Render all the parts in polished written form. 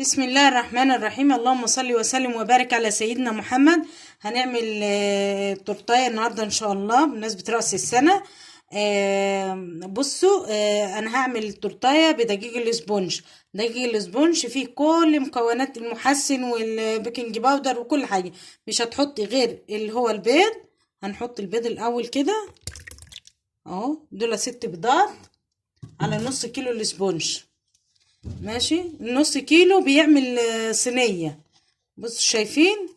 بسم الله الرحمن الرحيم. اللهم صل وسلم وبارك على سيدنا محمد. هنعمل تورتايه النهارده ان شاء الله بمناسبه راس السنه. بصوا، انا هعمل تورتايه بدقيق الاسبونج. دقيق الاسبونج فيه كل مكونات المحسن والبيكنج باودر وكل حاجه. مش هتحطي غير اللي هو البيض. هنحط البيض الاول كده اهو، دول 6 بيضات على نص كيلو الاسبونج. ماشي، نص كيلو بيعمل صينية. بصوا شايفين،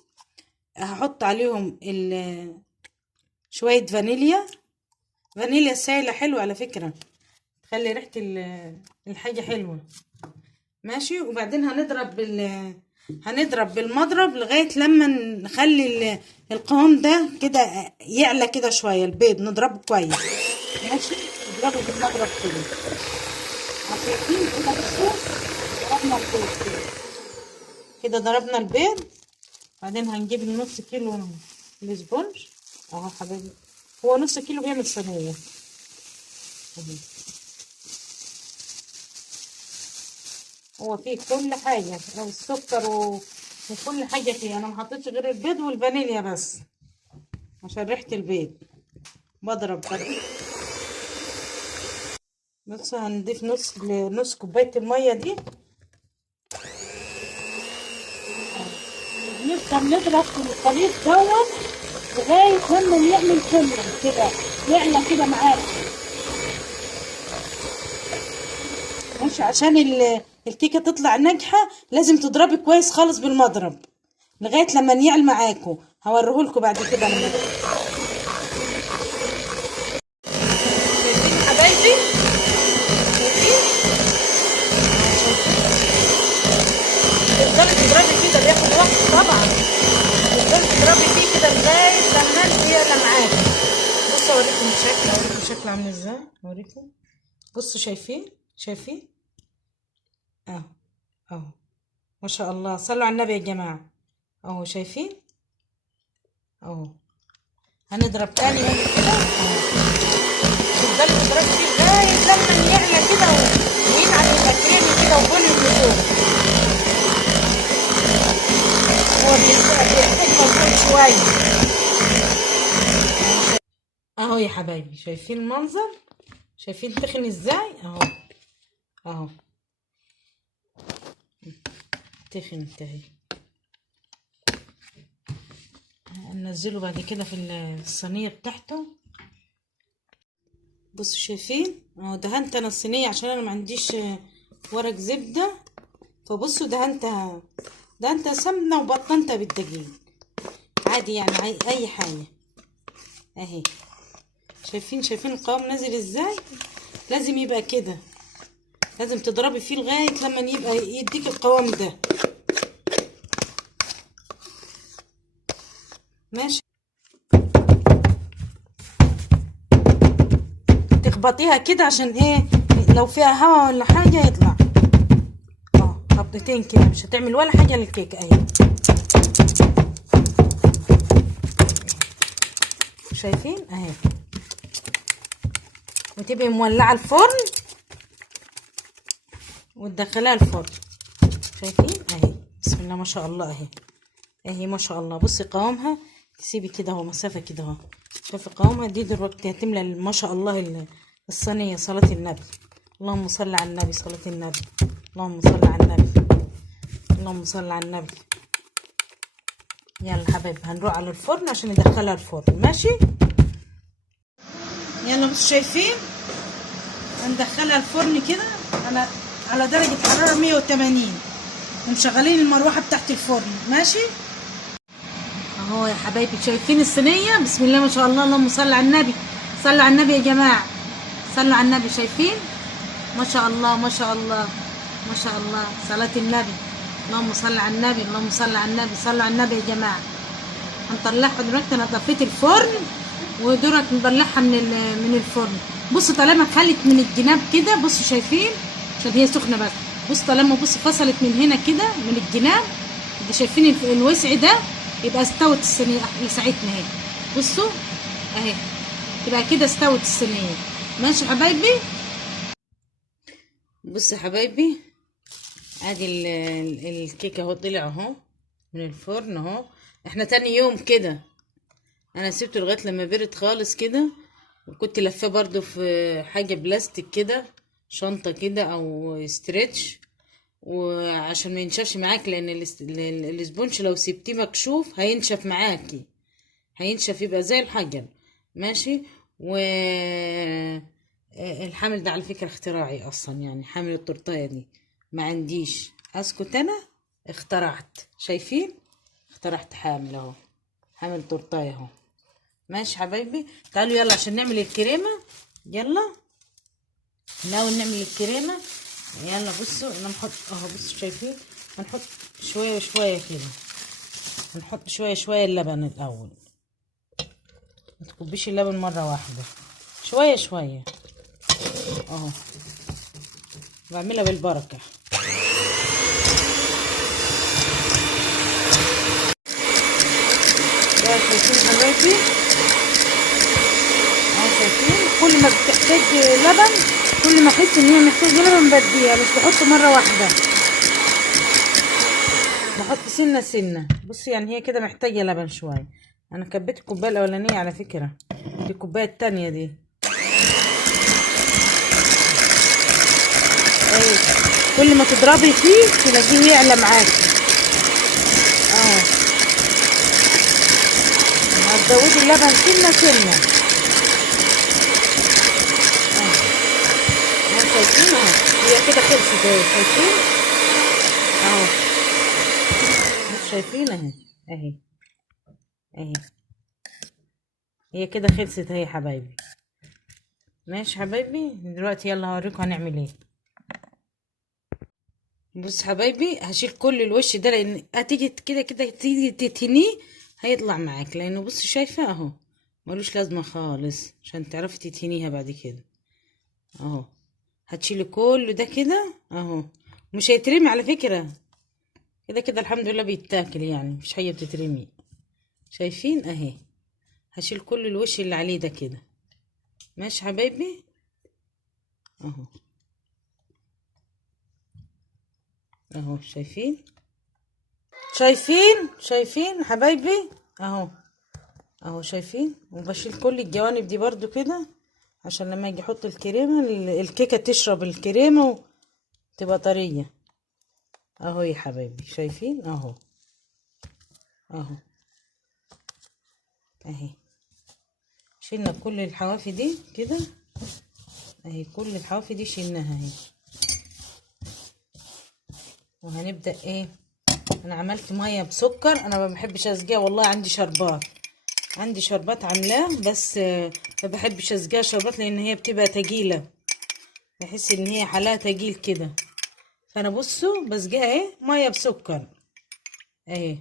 هحط عليهم شوية فانيليا سايلة حلوة على فكرة، تخلي ريحة الحاجة حلوة. ماشي، وبعدين هنضرب بالمضرب لغاية لما نخلي القوام ده كده يعلى كده شوية. البيض نضربه كويس. ماشي، نضربه بالمضرب كده. عارفين كده ضربنا البيض كده ضربنا البيض. بعدين هنجيب النص كيلو الاسبونج اهو حبايبي. هو نص كيلو بيعمل صينيه اهو. هو فيه كل حاجه، السكر وكل حاجه فيه. انا ما حطيتش غير البيض والفانيليا بس عشان ريحه البيض. بضرب بس هنضيف نص كوبايه الميه دي. نفضل نضرب في الخليط دوت لغايه لما يعمل كله كده، يعلى كده معاك. ماشي، عشان الكيكه تطلع ناجحه لازم تضربي كويس خالص بالمضرب لغايه لما يعلى معاكم. هوريهولكوا بعد كده لما شايفين حبايبي. تفضلي تضربي كده، بياخد وقت طبعا. تفضلي تضربي فيه كده لغايه لما يعلى معاكي. بصوا اوريكم الشكل عامل ازاي. اوريكم، بصوا شايفين اهو اهو. ما شاء الله، صلوا على النبي يا جماعه. اهو شايفين اهو. هنضرب تاني كده اهو. تفضلي تضربي فيه لغايه لما يعلى كده وينعم يبقى كريمي كده وبني من فوق. هو بيحتاج مجهود شويه اهو يا حبايبي. شايفين المنظر؟ شايفين تخن ازاي اهو اهو. تخن انتهي. هننزله بعد كده في الصينيه بتاعته. بصوا شايفين اهو. دهنت انا الصينيه عشان انا ما عنديش ورق زبده، فبصوا دهنت سمنه وبطنتها بالدقيق عادي، يعني اي حاجه اهي. شايفين القوام نازل ازاي؟ لازم يبقى كده، لازم تضربي فيه لغايه لما يبقى يديك القوام ده. ماشي، تخبطيها كده عشان ايه؟ لو فيها هوا ولا حاجه يطلع اه. خبطتين كده مش هتعمل ولا حاجه للكيكه اهي. شايفين اهي. وتبقي مولعه الفرن وتدخليها الفرن. شايفين اهي. بسم الله ما شاء الله اهي ما شاء الله. بصي قوامها، تسيبي كده اهو مسافه كده اهو. شايفه قوامها دي دلوقتي هتملى ما شاء الله الصينيه. صلاه النبي، اللهم صل على النبي. صلاه النبي، اللهم صل على النبي، اللهم صل على النبي. يلا حبايبي هنروح على الفرن عشان ندخلها الفرن. ماشي، يلا بصوا شايفين هندخلها الفرن كده على درجه حراره 180 ومشغلين المروحه بتاعت الفرن. ماشي اهو يا حبايبي. شايفين الصينيه؟ بسم الله ما شاء الله. اللهم صل على النبي. صلوا على النبي يا جماعه، صلوا على النبي. شايفين ما شاء الله ما شاء الله ما شاء الله. صلاه النبي، اللهم صل على النبي، اللهم صل على النبي. صلوا على النبي يا جماعه. هنطلعها دلوقتي. انا طفيت الفرن ودورك نطلعها من الفرن. بصوا طالما خلت من الجناب كده، بصوا شايفين عشان هي سخنه بس. بصوا طالما فصلت من هنا كده من الجناب ده، شايفين الوسع ده؟ يبقى استوت الصينيه لساعتنا اهي. بصوا اهي، يبقى كده استوت الصينيه. ماشي حبايبي. بصوا يا حبايبي ادي الكيكه اهو طلع اهو من الفرن اهو. احنا تاني يوم كده انا سبته لغايه لما برد خالص كده، وكنت لفاه برضو في حاجه بلاستيك كده، شنطه كده او استرتش، وعشان ما ينشفش معاك، لان الاسبونج لو سبتيه مكشوف هينشف معاكي، هينشف يبقى زي الحجر. ماشي. و الحامل ده على فكرة اختراعي اصلا، يعني حامل التورتاية دي ما عنديش، اسكت انا اخترعت. شايفين؟ اخترعت حامل اهو، حامل تورتاية اهو. ماشي حبايبي، تعالوا يلا عشان نعمل الكريمة. يلا نحاول نعمل الكريمة. يلا بصوا انا نحط اهو، بصوا شايفين؟ هنحط شوية شوية كده، هنحط شوية شوية اللبن الاول، ما تكبيش اللبن مرة واحدة، شوية شوية اهو، بعملها بالبركة. ده شايفين حبايبي؟ اهو شايفين؟ كل ما بتحتاج لبن، كل ما احس ان هي محتاجة لبن بديها، مش بحط مرة واحدة، بحط سنة سنة. بصي يعني هي كده محتاجة لبن شوية. انا كبيت الكوباية الاولانية على فكرة، دي الكوباية التانية دي اهي. كل ما تضربي فيه تلاقيه يعلى معاكي اهو. هتزودي اللبن سنة سنة اهو. شايفين اهو، هي كده خلصت اهي. شايفين اهو؟ مش شايفين اهي؟ اهي اهي، هي كده خلصت اهي يا حبايبي. ماشي حبايبي، دلوقتي يلا هوريكم هنعمل ايه. بص حبايبي، هشيل كل الوش ده، لان هتيجي كده كده تيجي تتنيه هيطلع معاك، لانه بص شايفه اهو ملوش لازمه خالص، عشان تعرفي تتنيها بعد كده اهو. هتشيلي كل ده كده اهو، مش هيترمي على فكره، كده كده الحمد لله بيتاكل، يعني مفيش حاجه بتترمي. شايفين اهي؟ هشيل كل الوش اللي عليه ده كده. ماشي حبايبي اهو، اهو شايفين؟ شايفين حبايبي اهو، اهو شايفين؟ وبشيل كل الجوانب دي برضو كده، عشان لما اجي احط الكريمه الكيكه تشرب الكريمه وتبقى طريه اهو يا حبايبي. شايفين اهو؟ اهو اهي، شلنا كل الحوافي دي كده اهي، كل الحوافي دي شلناها اهي. وهنبدا ايه؟ انا عملت ميه بسكر، انا ما بحبش اسقيها والله، عندي شربات عاملاه، بس ما بحبش اسقيها شربات، لان هي بتبقى تقيله، بحس ان هي حلاها تقيل كده. فانا بصوا بسقيها ايه؟ ميه بسكر اهي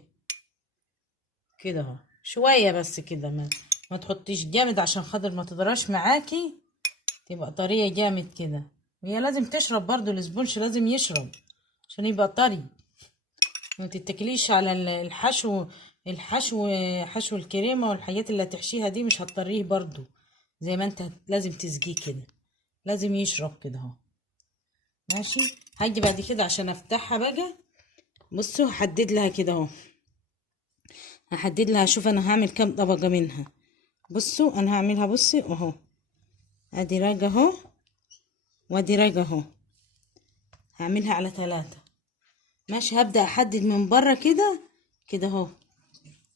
كده اهو، شويه بس كده، ما تحطيش جامد عشان خاطر ما تضرش معاكي، تبقى طريه جامد كده. وهي لازم تشرب برضو، الاسبونش لازم يشرب عشان يبقى طري. ما تتكليش على الحشو، حشو الكريمه والحاجات اللي هتحشيها دي مش هتطريه برضو، زي ما انت لازم تسقيه كده، لازم يشرب كده اهو. ماشي. هاجي بعد كده عشان افتحها بقى، بصوا هحدد لها كده اهو، هحدد لها، اشوف انا هعمل كام طبقه منها. بصوا انا هعملها، بصي اهو، ادي راجة اهو، وادي راجة اهو، هعملها على 3. ماشي. هبدأ احدد من بره كده كده اهو،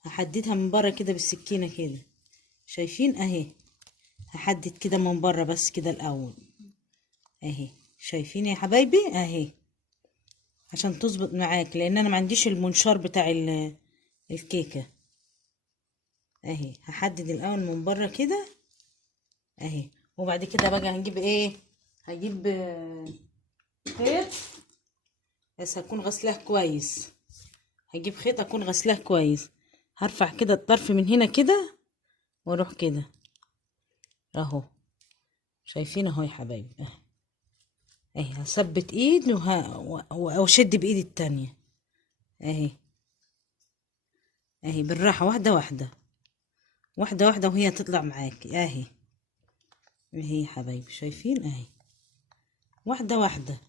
هحددها من بره كده بالسكينة كده. شايفين اهي؟ هحدد كده من بره بس كده الاول اهي. شايفين يا حبايبي اهي؟ عشان تظبط معاك، لان انا ما عنديش المنشار بتاع الكيكة اهي. هحدد الاول من بره كده اهي. وبعد كده بقى هنجيب ايه؟ هجيب خيط، بس هكون غسلاه كويس، هجيب خيط اكون غسلاه كويس، هرفع كده الطرف من هنا كده واروح كده اهو. شايفين اهو يا حبايبي اهي؟ اهي هثبت ايد واشد بايد التانية اهي. اهي بالراحة، واحدة واحدة، واحدة واحدة، وهي تطلع معاكي اهي. اهي يا حبايبي شايفين اهي؟ واحدة واحدة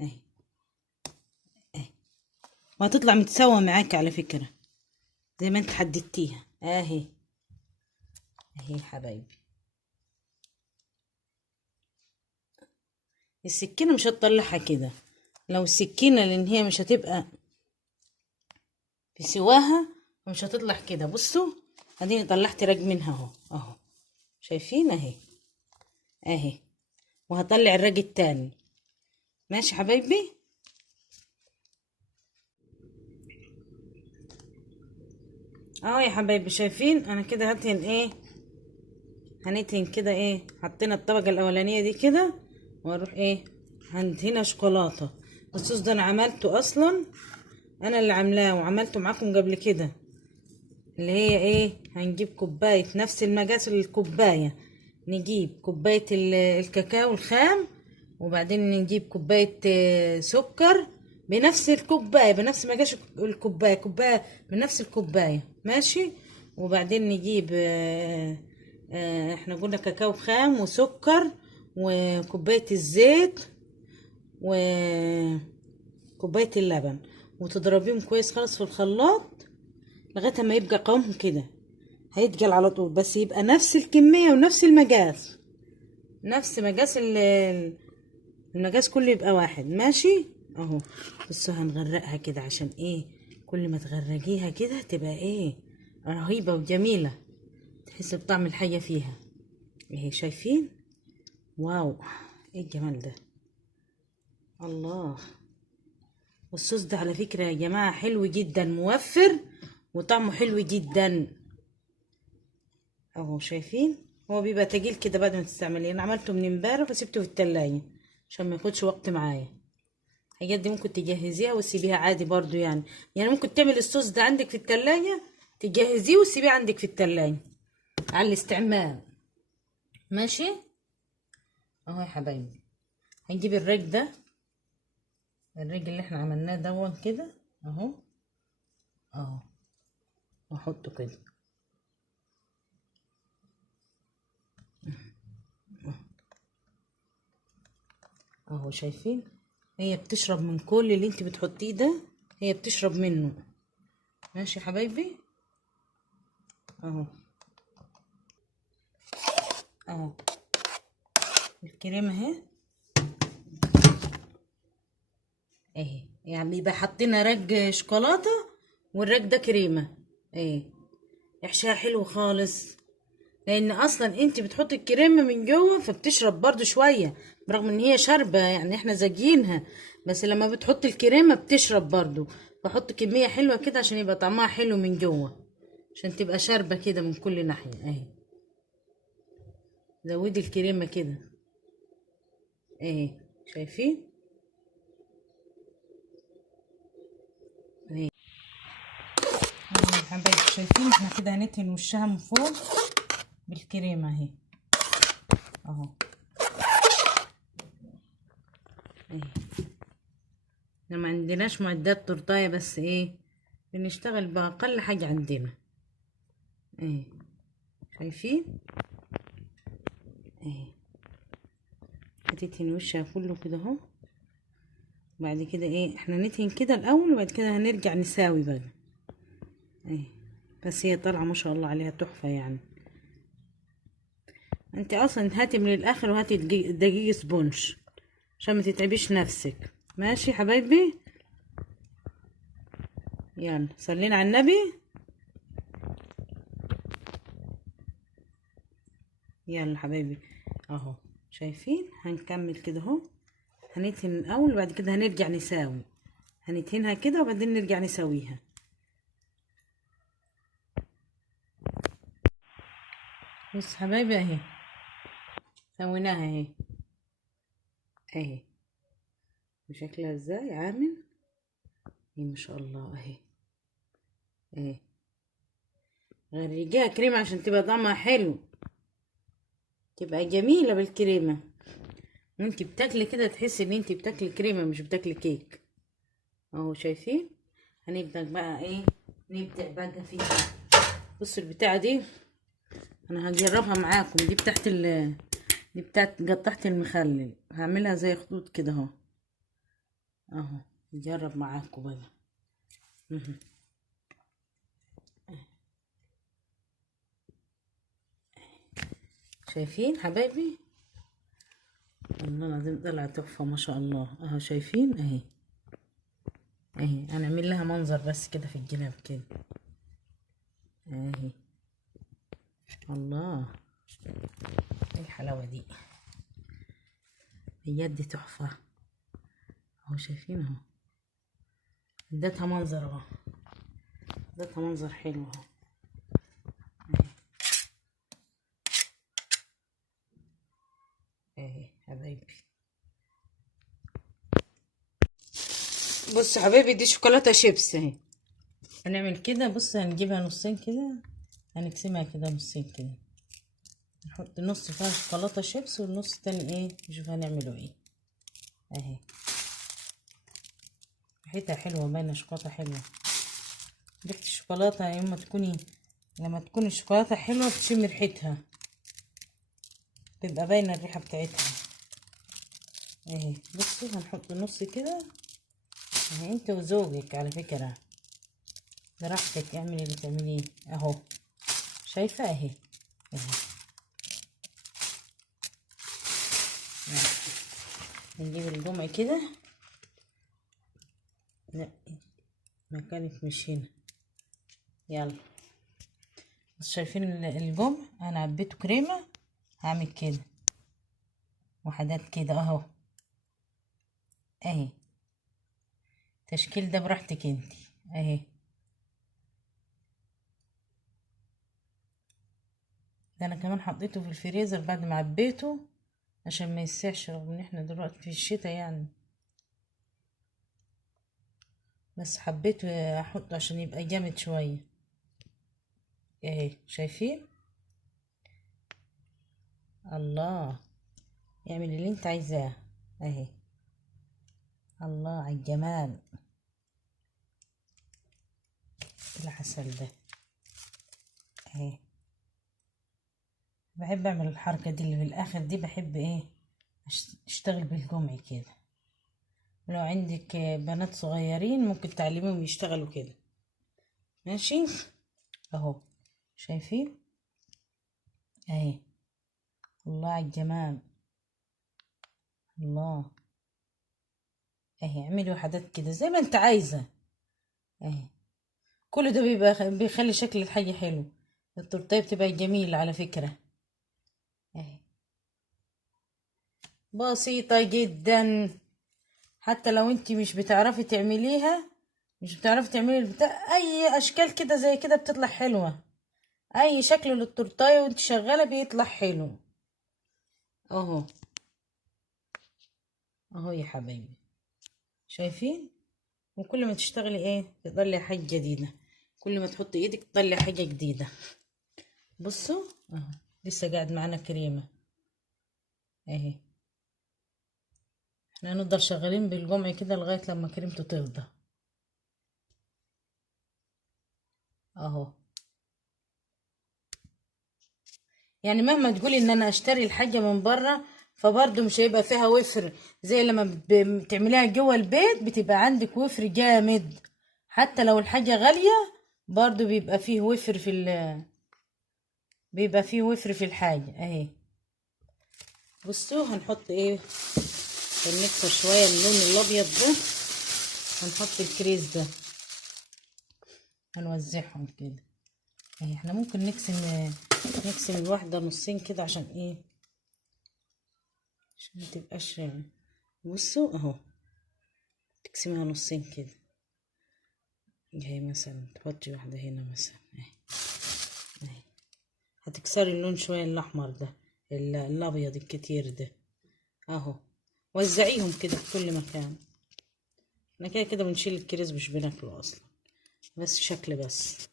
اهي وهتطلع متساوية معاكي على فكرة زي ما انت حددتيها اهي. اهي يا حبايبي، السكينة مش هتطلعها كده، لو السكينة لان هي مش هتبقى في سواها مش هتطلع كده. بصوا اديني طلعت راج منها اهو اهو، شايفين اهي اهي، وهطلع الراج التاني. ماشي حبايبي. اهو يا حبايبي شايفين انا كده هدهن ايه، هندهن كده ايه، حطينا الطبقة الاولانية دي كده واروح ايه هندهنها شوكولاتة. الصوص ده انا عملته اصلا، انا اللي عاملاه وعملته معاكم قبل كده. اللي هي ايه، هنجيب كوباية نفس المقاس الكوباية، نجيب كوباية الكاكاو الخام، وبعدين نجيب كوباية سكر بنفس الكوباية، بنفس مقاس الكوباية، كوباية بنفس الكوباية ماشي. وبعدين نجيب احنا قلنا كاكاو خام وسكر وكوباية الزيت وكوباية اللبن، وتضربيهم كويس خالص في الخلاط لغاية ما يبقى قوامهم كده، هيتقل على طول، بس يبقى نفس الكمية ونفس المقاس، نفس مقاس المقاس كله يبقى واحد ماشي اهو. بصوا هنغرقها كده عشان ايه، كل ما تغرقيها كده تبقى ايه رهيبة وجميلة، تحس بطعم الحاجة فيها اهي. شايفين؟ واو ايه الجمال ده، الله. والصوص ده على فكرة يا جماعة حلو جدا، موفر وطعمه حلو جدا اهو. شايفين؟ هو بيبقى تقيل كده بعد ما تستعمليه، انا عملته من امبارح وسبته في التلاجة عشان ما ياخدش وقت معايا. الحاجات دي ممكن تجهزيها وتسيبيها عادي برضو، يعني ممكن تعمل الصوص ده عندك في التلاجة، تجهزيه وتسيبيه عندك في التلاجة على الاستعمال ماشي اهو يا حبايبي. هنجيب الريج ده، الريج اللي احنا عملناه دون كده اهو اهو، واحطه كده اهو. شايفين؟ هي بتشرب من كل اللي انت بتحطيه ده، هي بتشرب منه ماشي يا حبايبي اهو اهو. الكريمه اهي اهي، يعني يبقى حطينا رج شوكولاته والرج ده كريمه اهي. احشاها حلو خالص، لان اصلا انت بتحطي الكريمه من جوه فبتشرب برضو شويه، برغم ان هي شاربه يعني احنا زاجينها، بس لما بتحطي الكريمه بتشرب برضو. بحط كميه حلوه كده عشان يبقى طعمها حلو من جوه، عشان تبقى شاربه كده من كل ناحيه اهي. زودي الكريمه كده اهي. شايفين اهي يا حبايبي؟ شايفين احنا كده هندهن وشها من فوق بالكريمه اهي اهو اهي. ما عندناش معدات تورتايه، بس ايه بنشتغل باقل حاجه عندنا اهي. شايفين اهي؟ هتدهن وشها كله كده اهو. بعد كده ايه، احنا ندهن كده الاول وبعد كده هنرجع نساوي بقى اهي. بس هي طالعه ما شاء الله عليها تحفه يعني. انت اصلا هاتي من الاخر وهاتي دقيق سبونج عشان ما تتعبيش نفسك ماشي حبايبي. يلا صلينا على النبي. يلا حبايبي اهو. شايفين؟ هنكمل كده اهو، هندهن الاول وبعد كده هنرجع نساوي، هندهنها كده وبعدين نرجع نسويها. بص حبايبي اهي سويناها اهي اهي. بشكلها ازاي عامل ايه ما شاء الله اهي اهي. غرقيها كريمة عشان تبقى طعمها حلو، تبقى جميلة بالكريمة، وانتي بتاكلي كده تحسي ان انتي بتاكلي كريمة مش بتاكلي كيك اهو. شايفين؟ هنبدأ بقى ايه، نبدأ بقى فيها. بصوا البتاعة دي انا هجربها معاكم، دي بتاعت دي بتاعت قطعت المخلل، هعملها زي خطوط كده اهو اهو. نجرب معاكم بقى مهم. شايفين حبايبي؟ والله العظيم طلع تحفة ما شاء الله. اهو شايفين اهي. اهي هنعمل لها منظر بس كده في الجناب كده اهي. الله، ايه الحلاوة دي بجد تحفة. اهو شايفين اهو، اديتها منظر اهو، اديتها منظر حلو اهو. اهي حبايبي، بص يا حبايبي دي شوكولاتة شيبس اهي. هنعمل كده، بص هنجيبها نصين كده، هنقسمها كده نصين كده، نحط نص فيها شوكولاتة شيبس والنص التاني ايه نشوف هنعمله ايه. اهي ريحتها حلوة باينة، شوكولاتة حلوة. ريحة الشوكولاتة لما تكون الشوكولاتة حلوة بتشم ريحتها، تبقى باينة الريحة بتاعتها. اهي بصوا هنحط نص كده اهي، انت وزوجك على فكرة براحتك، اعملي اللي تعمليه اهو. شايفة اهي اهي. نجيب الجمع كده، لا مكانك مش هنا، يلا. بس شايفين الجمع انا عبيته كريمة، هعمل كده وحدات كده اهو. اهي التشكيل ده براحتك انت اهي. ده انا كمان حطيته في الفريزر بعد ما عبيته عشان ما يسيحش، رغم ان احنا دلوقتي في الشتاء يعني، بس حبيت احطه عشان يبقى جامد شوية. اهي شايفين؟ الله، اعمل اللي انت عايزاه اهي. الله على الجمال، العسل ده اهي. بحب اعمل الحركة دي اللي في الاخر دي، بحب ايه اشتغل بالجمع كده. ولو عندك بنات صغيرين ممكن تعلميهم يشتغلوا كده، ماشي اهو. شايفين اهي؟ الله على الجمال، الله. اهي اعملي وحدات كده زي ما انت عايزة اهي. كل ده بيخلي شكل الحاجة حلو، التورتيه بتبقى جميلة على فكرة اهي. بسيطة جدا، حتى لو انت مش بتعرفي تعمليها، مش بتعرفي تعملي البتاع، اي اشكال كده زي كده بتطلع حلوة. اي شكل للتورتايه وانت شغالة بيطلع حلو اهو. اهو يا حبايبي شايفين؟ وكل ما تشتغلي ايه تطلعي حاجة جديدة، كل ما تحطي ايدك تطلعي حاجة جديدة. بصوا اهو لسه قاعد معانا كريمة اهي. احنا هنفضل شغالين بالجمع كده لغاية لما كريمته تفضى اهو. يعني مهما تقولي ان انا اشتري الحاجة من بره فبرضه مش هيبقى فيها وفر زي لما بتعمليها جوه البيت، بتبقى عندك وفر جامد. حتى لو الحاجة غالية برضه بيبقى فيه وفر في الحاجة اهي. بصوا هنحط ايه، هنكسر شوية اللون الابيض ده، هنحط الكريز ده، هنوزعهم كده اهي. احنا ممكن نقسم الواحدة نصين كده عشان ايه، عشان متبقاش. بصوا اهو تقسمها نصين كده اهي، مثلا تحطي واحدة هنا مثلا اهي اهي. هتكسري اللون شوية الاحمر ده، الابيض الكتير ده اهو. وزعيهم كده في كل مكان. احنا كده كده بنشيل الكريز مش بناكله اصلا، بس شكل بس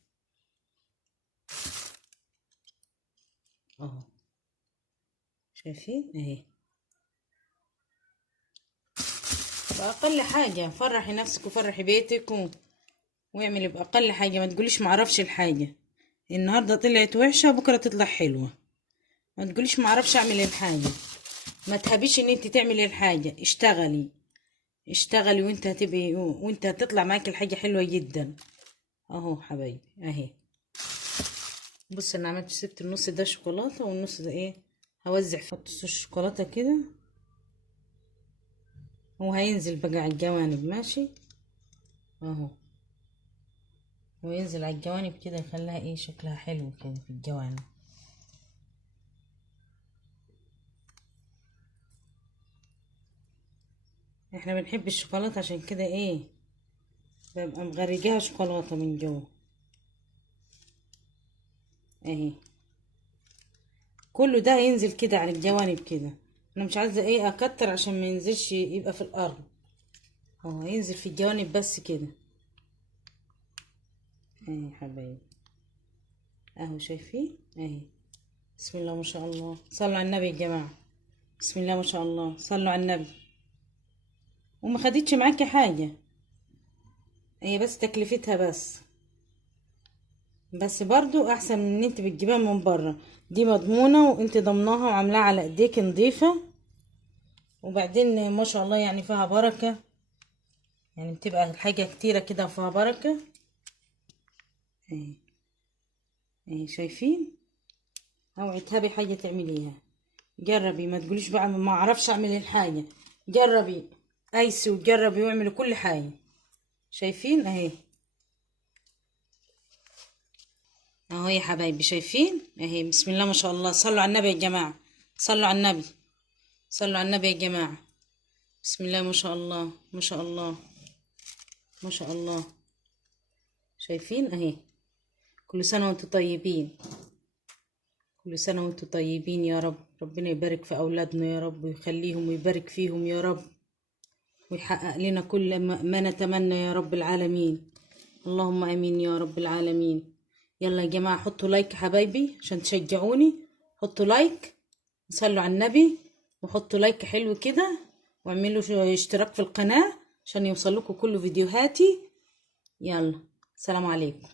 اهو. شايفين اهي؟ بأقل حاجة فرحي نفسك وفرحي بيتك واعملي بأقل حاجة. ما تقوليش معرفش الحاجة، النهاردة طلعت وحشة بكرة تطلع حلوة. ما تقوليش معرفش اعمل الحاجة، ما تهبيش ان انت تعملي الحاجة، اشتغلي اشتغلي وانت هتبقي، وانت هتطلع معاكي الحاجة حلوة جدا. اهو حبايبي اهي. بص انا عملت، سبت النص ده شوكولاتة والنص ده ايه هوزع فيه. احط صوص الشوكولاتة كده وهينزل بقى على الجوانب. ماشي اهو، وينزل على الجوانب كده يخليها ايه شكلها حلو كده في الجوانب. احنا بنحب الشوكولاتة عشان كده ايه ببقى مغرجاها شوكولاتة من جوه اهي. كله ده هينزل كده على الجوانب كده. انا مش عايزة ايه اكتر عشان ما ينزلش يبقى في الارض. اهو هينزل في الجوانب بس كده اهي حبايبي. اهو شايفين اهي. بسم الله ما شاء الله، صلوا على النبي يا جماعة. بسم الله ما شاء الله، صلوا على النبي. وما خدتش معاكي حاجة، هي بس تكلفتها بس برضو احسن من ان انت بتجيبها من بره. دي مضمونة وانت ضمناها وعاملاها على ايديك نظيفة، وبعدين ما شاء الله يعني فيها بركة، يعني بتبقى الحاجة كتيرة كده وفيها بركة اهي. اهي شايفين. اوعي تهبي حاجة تعمليها، جربي ما تقوليش بقى ما اعرفش اعمل الحاجة. جربي ايسي وجربي واعملي كل حاجة. شايفين اهي. اهو يا حبايبي شايفين اهي. بسم الله ما شاء الله، صلوا على النبي يا جماعة، صلوا على النبي، صلوا على النبي يا جماعة. بسم الله ما شاء الله ما شاء الله ما شاء الله. شايفين اهي. كل سنة وانتم طيبين، كل سنة وانتم طيبين يا رب. ربنا يبارك في أولادنا يا رب، ويخليهم ويبارك فيهم يا رب، ويحقق لنا كل ما نتمنى يا رب العالمين. اللهم امين يا رب العالمين. يلا يا جماعة حطوا لايك يا حبايبي عشان تشجعوني. حطوا لايك وصلوا على النبي، وحطوا لايك حلو كده، واعملوا اشتراك في القناة عشان يوصلكوا كل فيديوهاتي. يلا سلام عليكم.